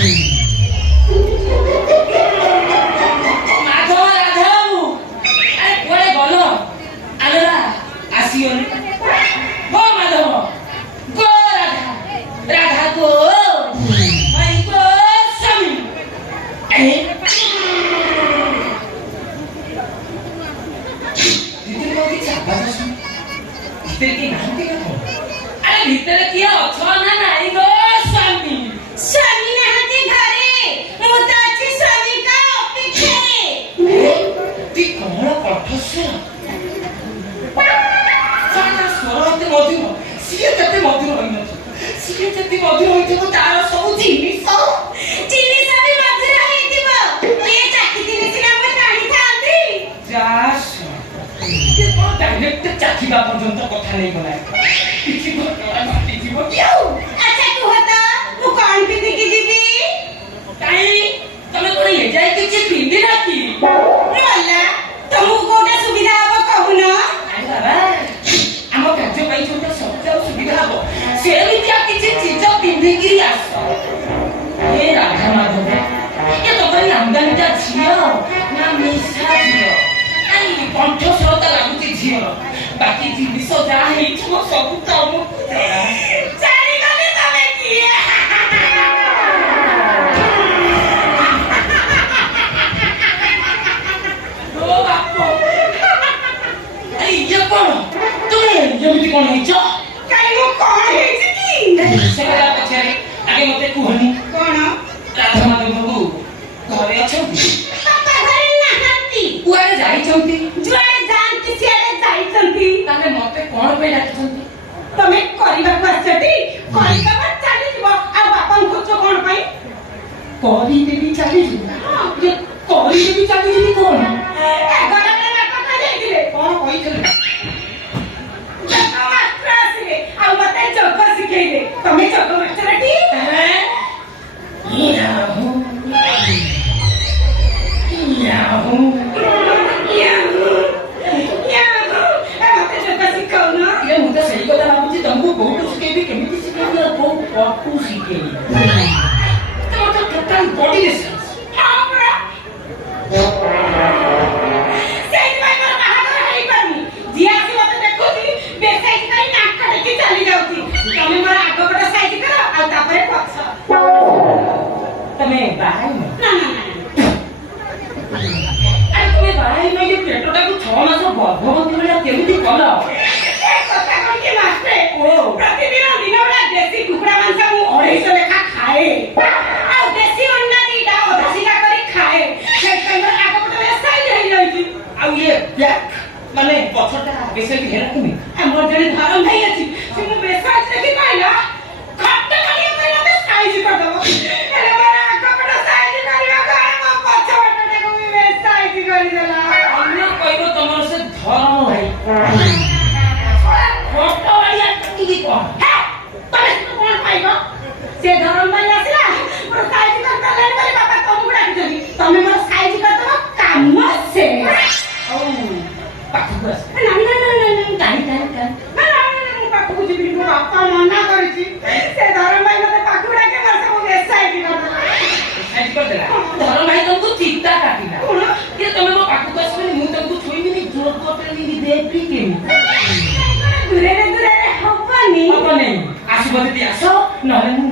No, no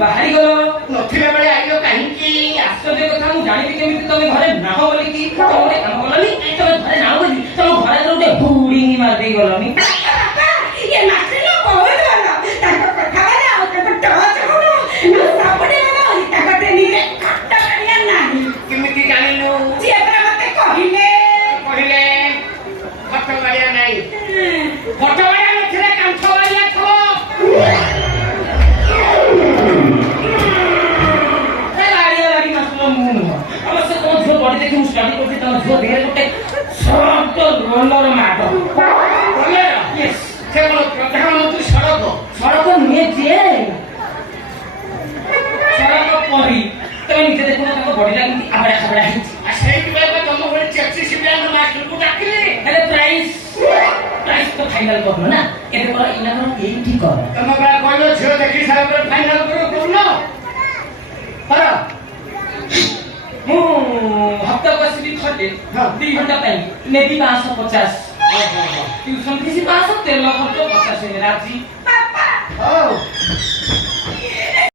ବାହାରି ଗଲ ନଥିଲା ବେଳେ ଆଇଲ କାହିଁକି? ଆଶ୍ଚର୍ଯ୍ୟ କଥା ମୁଁ ଜାଣିବି କେମିତି ତମେ ଘରେ ନାହ ବୋଲିକି ତମେ ଗୋଟେ କାମ କଲନି ତମେ ଘରେ ନାହ ବୋଲି ତମ ଘରେ ଗୋଟେ ବୁଡିଙ୍ଗି ମାରିଦେଇ ଗଲନି ये मास्टर लोग बहुत वाला ताको कथा वाला और ताको टॉर्च होनो ना सापडे वाला और ताको तेनी रे खट्टा करिया नाही କେମିତି ଜାଣିଲୁ? जे अपना मते कहिले କହିଲେ ଫଟୋ ମାରିବା ନାହିଁ। ଫଟୋ ମାରିବା ନଥିଲା, କାନ୍ଥ ମାରିବା ଥିବ। ଗାଡିଆ ଗାଡି ମାତ୍ର ମୁଁ ନୁହଁ ଅବଶ୍ୟ ତମ ଝିଅ ବଡି ଦେଖି ମୁଁ ଷ୍ଟଡି କରୁଛି ତମ ଝିଅ ଦେହରେ ଗୋଟେ ସଫ୍ଟ ରୋଲର ମାଡ ରୋଲର? ୟେସ୍ ସେ କ'ଣ ପ୍ରଧାନମନ୍ତ୍ରୀ ସଡ଼କ? ସଡ଼କ ନୁହେଁ ଯେ ସଡ଼କ ପରି ତମେ ନିଜେ ଦେଖୁନ ତାଙ୍କ ବଡିଟା କେମିତି ଆବଡ଼ା ଖାବଡ଼ା ହେଇଛି ଆଉ ସେଇଥିପାଇଁ ତ ତମ ଭଳି ଚେକ୍ସି ବ୍ୟାଙ୍କ ମାଷ୍ଟରକୁ ଡାକିଲି। ହେଲେ ପ୍ରାଇସ୍ ତ ଫାଇନାଲ କରୁନ ନା ଏବେ କର ଇନାମର ଏଇଠି କର ତମେ ପରା କହିଲ ଝିଅ ଦେଖି ସାରିଲା ପରେ ଫାଇନାଲ କରୁନ। କର। ମୁଁ ହପ୍ତାକୁ ଆସିବି ଥରେ 2 ଘଣ୍ଟା ପାଇଁ ନେବି 550 ଟ୍ୟୁସନ ଫିସ୍ 500 ତେଲ ଖର୍ଚ୍ଚ 50 ରାଜି पापा ହଉ।